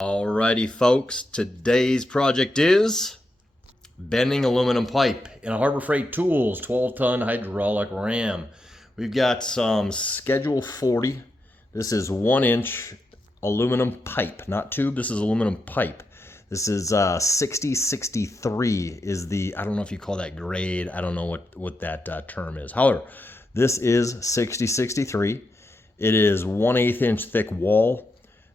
Alrighty folks, today's project is bending aluminum pipe in a Harbor Freight Tools 12-ton hydraulic ram. We've got some Schedule 40. This is 1-inch aluminum pipe, not tube, this is aluminum pipe. This is 6063 is the, I don't know if you call that grade, I don't know what that term is. However, this is 6063. It is 1/8 inch thick wall.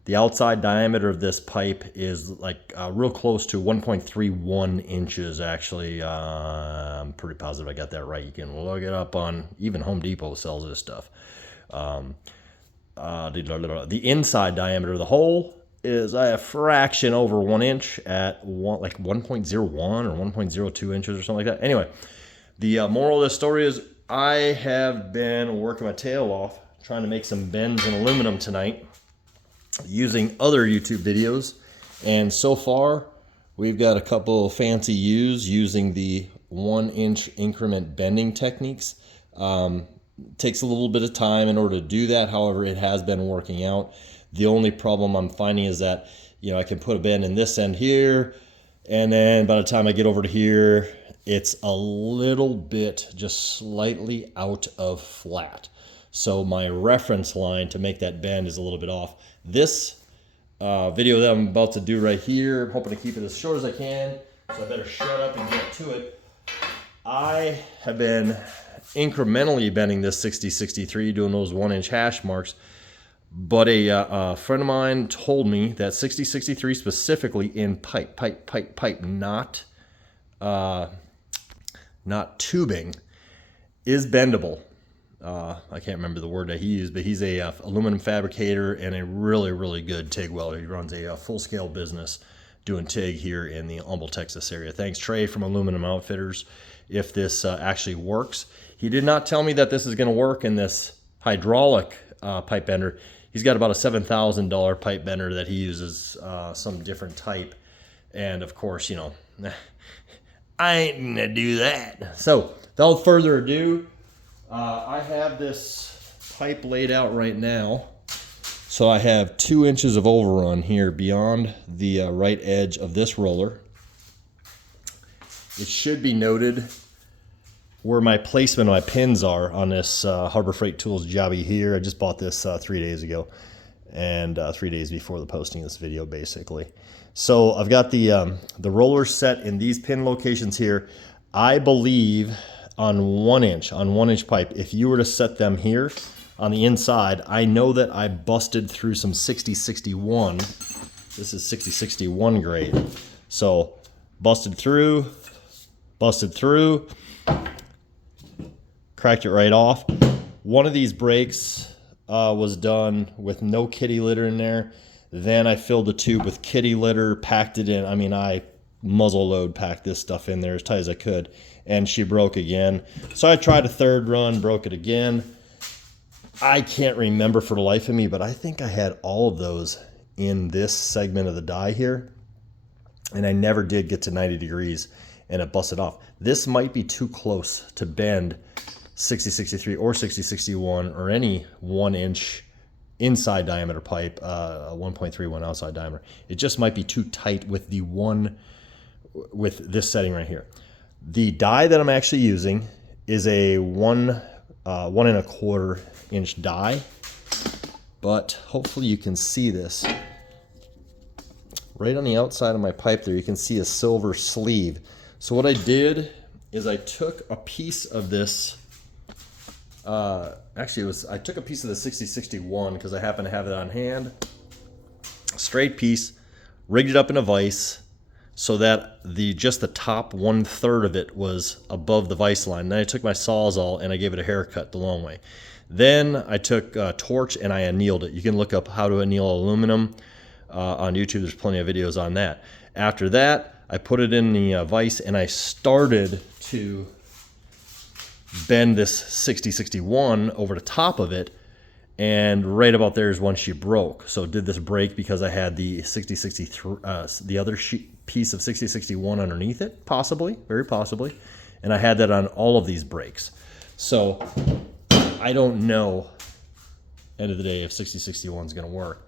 The outside diameter of this pipe is like real close to 1.31 inches, actually. I'm pretty positive I got that right. You can look it up on, even Home Depot sells this stuff. The inside diameter of the hole is a fraction over 1 inch at like 1.01 or 1.02 inches or something like that. Anyway, the moral of this story is I have been working my tail off trying to make some bends in aluminum tonight, using other YouTube videos, and so far we've got a couple fancy using the 1-inch increment bending techniques. Takes a little bit of time in order to do that. However, it has been working out. The only problem I'm finding is that, you know, I can put a bend in this end here, and then by the time I get over to here, it's a little bit just slightly out of flat. So my reference line to make that bend is a little bit off. This video that I'm about to do right here, I'm hoping to keep it as short as I can, so I better shut up and get to it. I have been incrementally bending this 6063, doing those 1-inch hash marks, but a friend of mine told me that 6063 specifically in pipe, not tubing, is bendable. I can't remember the word that he used, but he's a aluminum fabricator and a really good TIG welder. He runs a full-scale business doing TIG here in the Humble, Texas area. Thanks, Trey from Aluminum Outfitters, if this actually works. He did not tell me that this is going to work in this hydraulic pipe bender. He's got about a $7,000 pipe bender that he uses, some different type. And of course, you know, I ain't going to do that. So without further ado, I have this pipe laid out right now. So I have 2 inches of overrun here beyond the right edge of this roller. It should be noted where my placement of my pins are on this Harbor Freight Tools jobby here. I just bought this 3 days ago, and 3 days before the posting of this video, basically. So I've got the rollers set in these pin locations here. I believe on 1-inch pipe, if you were to set them here on the inside, I know that I busted through some 6061. This is 6061 grade. So busted through, cracked it right off. One of these brakes was done with no kitty litter in there. Then I filled the tube with kitty litter, packed it in. I mean, I muzzle load packed this stuff in there as tight as I could, and she broke again. So I tried a third run, broke it again. I can't remember for the life of me, but I think I had all of those in this segment of the die here, and I never did get to 90 degrees, and it busted off. This might be too close to bend 6063 or 6061 or any 1-inch inside diameter pipe, 1.31 outside diameter. It just might be too tight with with this setting right here. The die that I'm actually using is a 1.25 inch die, but hopefully you can see this. Right on the outside of my pipe there, you can see a silver sleeve. So what I did is I took a piece of this, I took a piece of the 6061 because I happen to have it on hand, straight piece, rigged it up in a vise, so that just the top 1/3 of it was above the vise line. Then I took my Sawzall and I gave it a haircut the long way. Then I took a torch and I annealed it. You can look up how to anneal aluminum on YouTube. There's plenty of videos on that. After that, I put it in the vise and I started to bend this 6061 over the top of it, and right about there is when she broke. So did this break because I had the 6063, the other piece of 6061 underneath it? Possibly, very possibly. And I had that on all of these brakes. So I don't know, end of the day, if 6061 is going to work.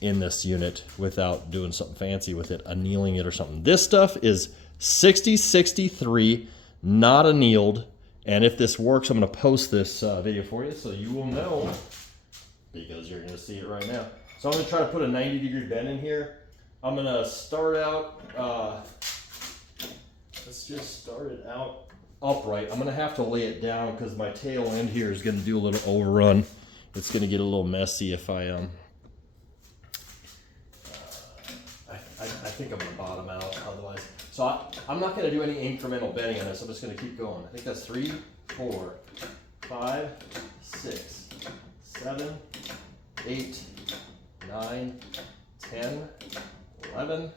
in this unit without doing something fancy with it, annealing it or something. This stuff is 6063, not annealed. And if this works, I'm going to post this video for you so you will know, because you're going to see it right now. So I'm going to try to put a 90-degree bend in here. I'm going to start out, let's just start it out upright. I'm going to have to lay it down because my tail end here is going to do a little overrun. It's going to get a little messy if I think I'm going to bottom out otherwise. So I'm not going to do any incremental bending on this. I'm just going to keep going. I think that's 3, 4, 5, 6, 7, 8, 9, 10, 11.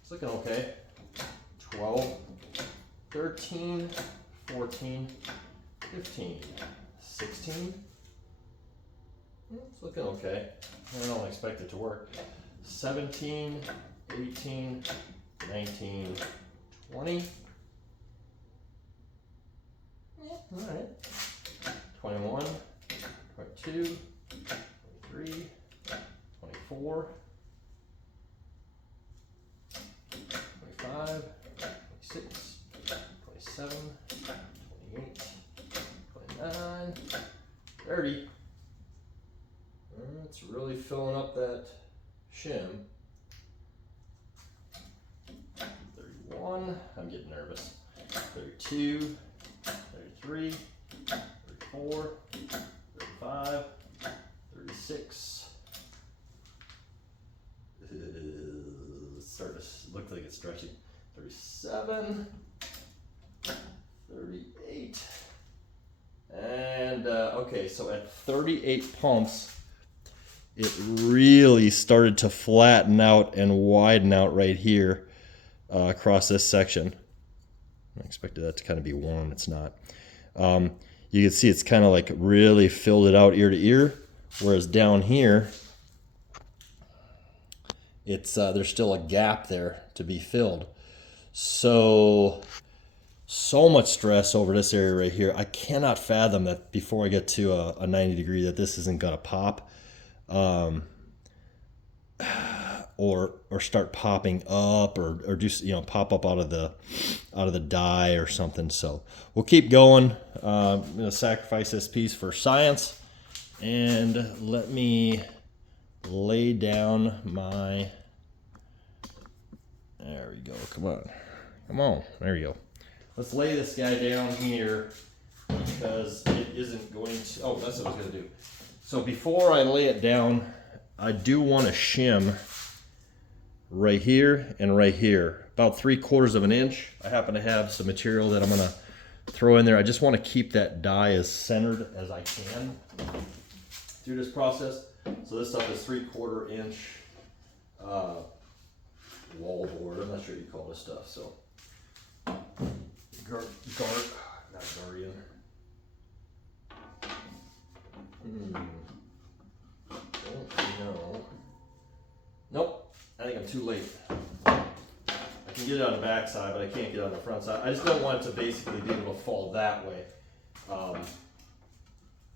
It's looking okay. 12, 13, 14, 15, 16. It's looking okay. I don't expect it to work. 17, 18, 19, 20. Yeah, all right. 21, 22, 23, 24, 25, 26, 27, 28, 29, 30. It's really filling up that shim. 31, I'm getting nervous. 32, 33, 34, 35, 36. Looks like it's stretching. 37, 38. And okay, so at 38 pumps, it really started to flatten out and widen out right here across this section. I expected that to kind of be warm. It's not. You can see it's kind of like really filled it out ear to ear, whereas down here, it's there's still a gap there to be filled. So much stress over this area right here. I cannot fathom that before I get to a 90 degree that this isn't gonna pop. Or start popping up, or just pop up out of the die or something. So we'll keep going. I'm gonna sacrifice this piece for science, and let me lay down my. There we go. Come on. There you go. Let's lay this guy down here because it isn't going to. Oh, that's what I was gonna do. So before I lay it down, I do want to shim right here and right here, about 3/4 of an inch. I happen to have some material that I'm going to throw in there. I just want to keep that die as centered as I can through this process. So this stuff is 3/4 inch wall board. I'm not sure what you call this stuff. So not guardian. No. Nope. I think I'm too late. I can get it on the back side, but I can't get it on the front side. I just don't want it to basically be able to fall that way.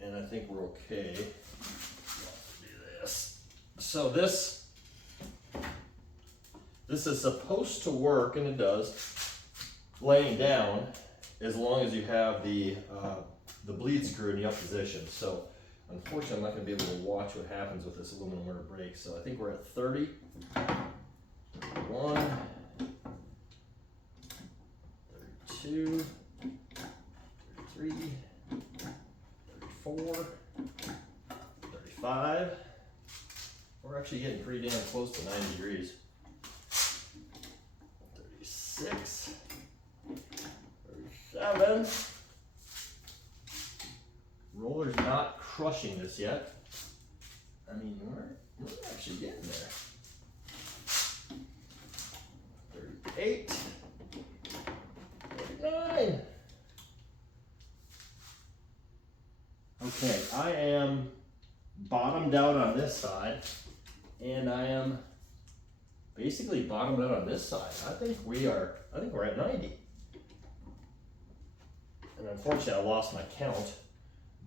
And I think we're okay. Let's do this. So this is supposed to work, and it does, laying down, as long as you have the bleed screw in the up position. So unfortunately, I'm not going to be able to watch what happens with this aluminum when it breaks. So I think we're at 30, 31, 32, 33, 34, 35. We're actually getting pretty damn close to 90 degrees. 36, 37. Roller's not crushing this yet. I mean, we're actually getting there. 38, 39. Okay, I am bottomed out on this side, and I am basically bottomed out on this side. I think we're at 90. And unfortunately, I lost my count.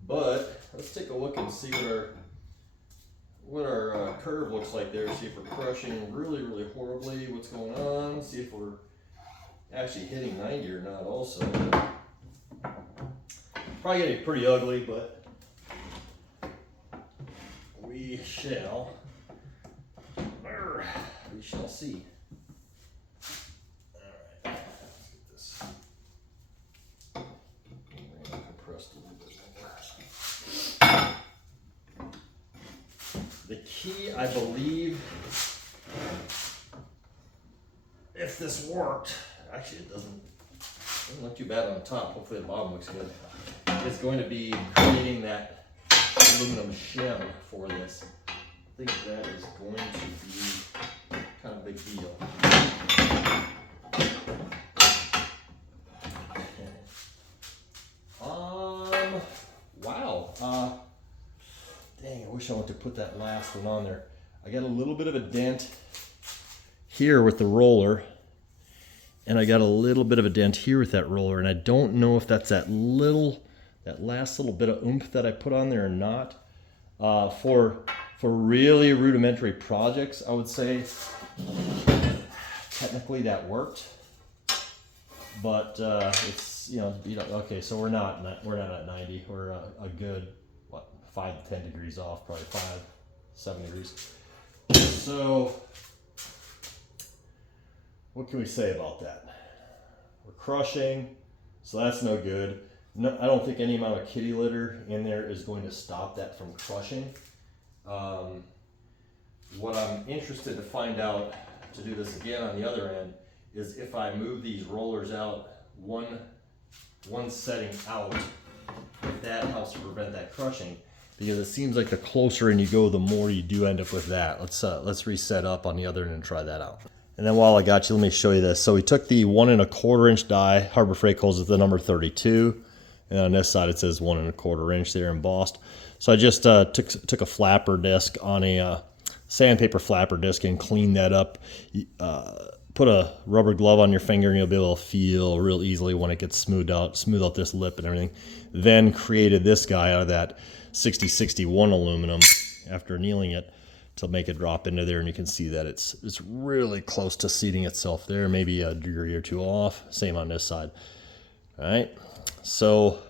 But let's take a look and see what our curve looks like there. See if we're crushing really, really horribly. What's going on? See if we're actually hitting 90 or not. Also, probably getting pretty ugly, but we shall see. All right, let's get this compressed a little bit more. The key, I believe, if this worked, actually it doesn't look too bad on the top. Hopefully the bottom looks good. It's going to be creating that aluminum shim for this. I think that is going to be kind of a big deal. Wow. Dang, I wish I went to put that last one on there. I got a little bit of a dent here with the roller, and I got a little bit of a dent here with that roller, and I don't know if that's that last little bit of oomph that I put on there or not. For really rudimentary projects, I would say technically that worked, but it's, you know, okay, so we're not at 90. We're a good 5 to 10 degrees off, probably 7 degrees. So what can we say about that? We're crushing, so that's no good. No, I don't think any amount of kitty litter in there is going to stop that from crushing. What I'm interested to find out, to do this again on the other end, is if I move these rollers out one setting out, if that helps to prevent that crushing. Because it seems like the closer in you go, the more you do end up with that. Let's reset up on the other end and try that out. And then while I got you, let me show you this. So we took the 1 1/4 inch die. Harbor Freight calls it the number 32. And on this side it says 1 1/4 inch there embossed. So I just took a flapper disc on a sandpaper flapper disc and cleaned that up. Put a rubber glove on your finger and you'll be able to feel real easily when it gets smooth out this lip and everything. Then created this guy out of that 6061 aluminum after annealing it to make it drop into there, and you can see that it's really close to seating itself there, maybe a degree or two off. Same on this side. All right, so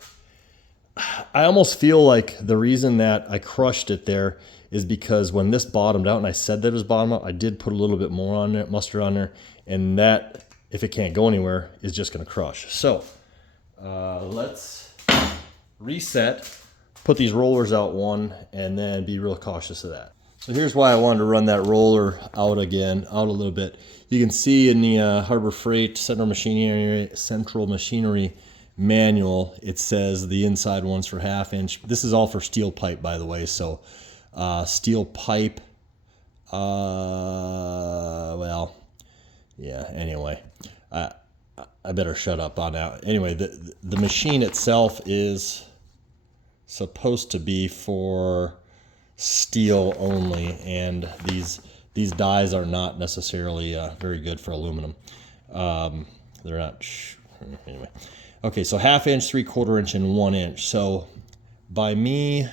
I almost feel like the reason that I crushed it there is because when this bottomed out, and I said that it was bottomed out, I did put a little bit more on there, mustard on there, and that, if it can't go anywhere, is just going to crush. So let's reset, put these rollers out one, and then be real cautious of that. So here's why I wanted to run that roller out a little bit. You can see in the Harbor Freight Central Machinery manual, it says the inside one's for 1/2 inch. This is all for steel pipe, by the way. So steel pipe, well, yeah, anyway, I better shut up on that. Anyway, the machine itself is supposed to be for steel only, and these dies are not necessarily very good for aluminum. They're not, anyway. Okay, so 1/2 inch, 3/4 inch, and 1 inch. So by me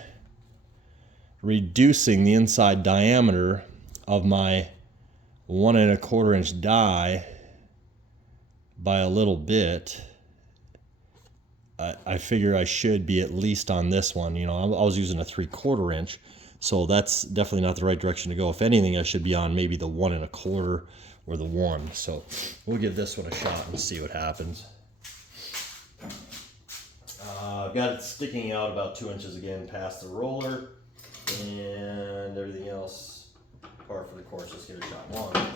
reducing the inside diameter of my 1 1/4 inch die by a little bit, I figure I should be at least on this one. You know, I was using a 3/4 inch, so that's definitely not the right direction to go. If anything, I should be on maybe the 1 1/4 or the 1. So we'll give this one a shot and see what happens. I've got it sticking out about 2 inches again past the roller, and everything else par for the course. Let's give it a shot. 1.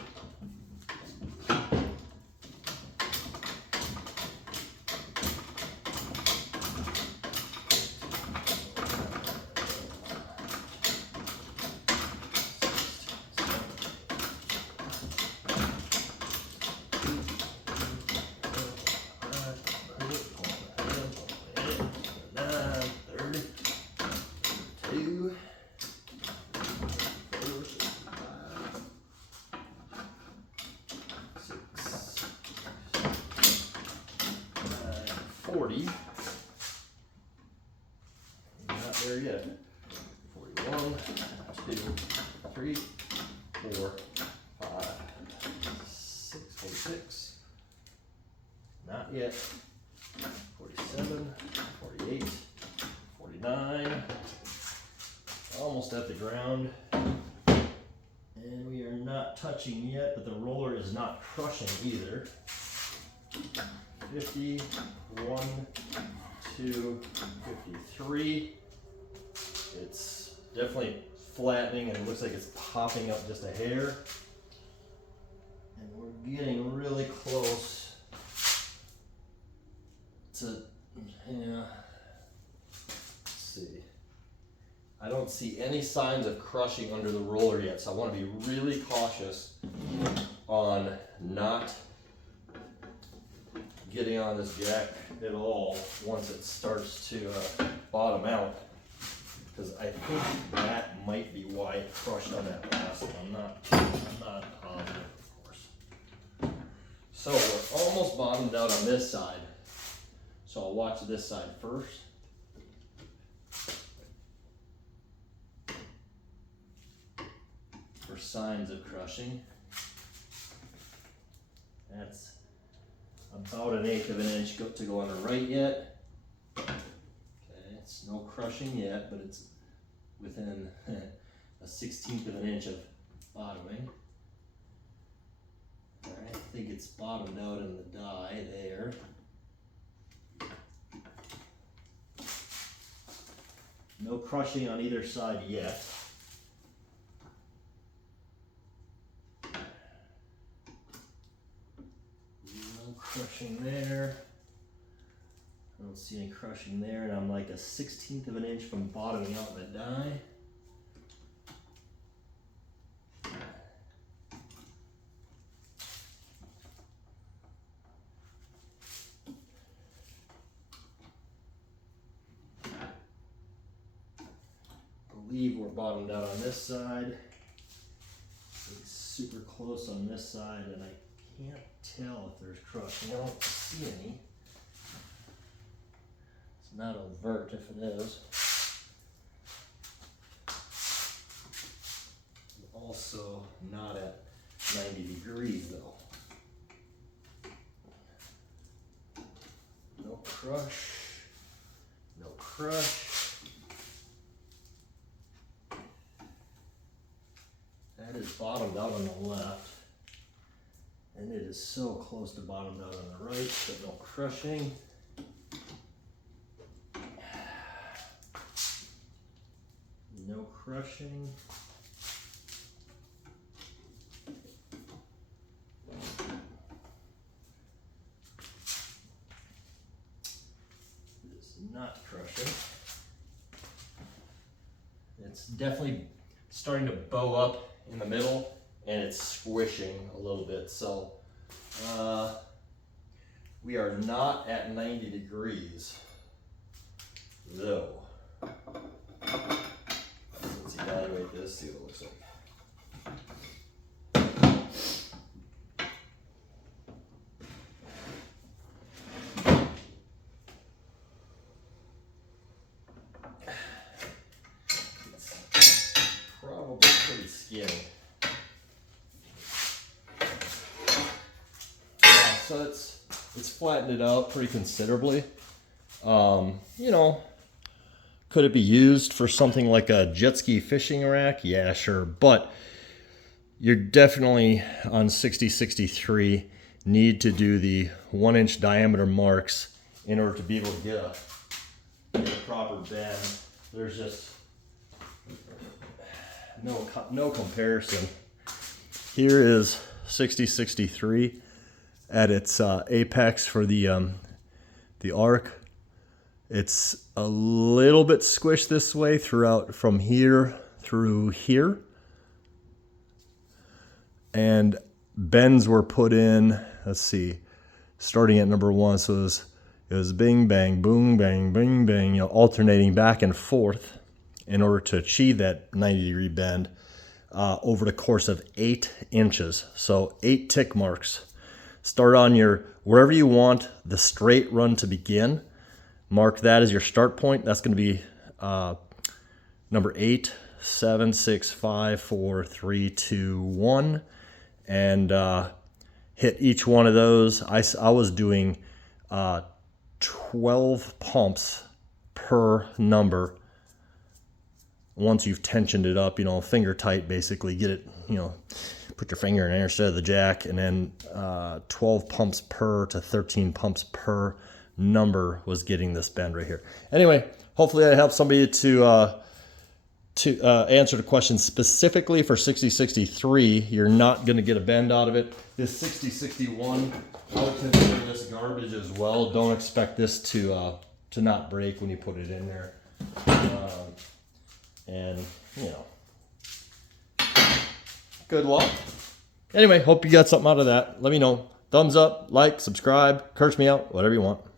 Not there yet. 41, 2. 3, 4, 5, 6, 46. Not yet. 47, 48, 49. Almost at the ground. And we are not touching yet, but the roller is not crushing either. 50, 1, 2, 53. It's definitely flattening and it looks like it's popping up just a hair. And we're getting really close to, yeah, let's see. I don't see any signs of crushing under the roller yet, so I want to be really cautious on not getting on this jack at all once it starts to bottom out, because I think that might be why it crushed on that last one. I'm not positive, of course. So we're almost bottomed out on this side, so I'll watch this side first. For signs of crushing. That's about 1/8 of an inch to go on the right yet. Okay, it's no crushing yet, but it's within a 1/16 of an inch of bottoming. All right, I think it's bottomed out in the die there. No crushing on either side yet. Crushing there. I don't see any crushing there, and I'm like a 1/16 of an inch from bottoming out the die. I believe we're bottomed out on this side. It's super close on this side, and I can't tell if there's crushing. I don't see any. It's not overt if it is. Also not at 90 degrees though. No crush. No crush. That is bottomed out on the left. And it is so close to bottomed out on the right, but no crushing. No crushing. It is not crushing. It's definitely starting to bow up in the middle, and it's squishing a little bit. So we are not at 90 degrees though. Let's evaluate this, see what it looks like. It's probably pretty skinny. So it's flattened it out pretty considerably. You know, could it be used for something like a jet ski fishing rack? Yeah, sure. But you're definitely on 60-63 need to do the 1-inch diameter marks in order to be able to get a proper bend. There's just no comparison. Here is 60-63 at its apex for the arc. It's a little bit squished this way throughout from here through here. And bends were put in, let's see, starting at number 1. So it was bing, bang, boom, bang, bing, bang, you know, alternating back and forth in order to achieve that 90-degree bend over the course of 8 inches. So 8 tick marks. Start on your, wherever you want the straight run to begin. Mark that as your start point. That's going to be number 8. 7, 6, 5, 4, 3, 2, 1, and hit each one of those. I was doing 12 pumps per number. Once you've tensioned it up, finger tight, basically get it, put your finger in there instead of the jack, and then 12 pumps per to 13 pumps per number was getting this bend right here. Anyway, hopefully that helps somebody to answer the question specifically for 6063. You're not going to get a bend out of it. This 6061, I would consider this garbage as well. Don't expect this to not break when you put it in there. And good luck. Anyway, hope you got something out of that. Let me know. Thumbs up, like, subscribe, curse me out, whatever you want.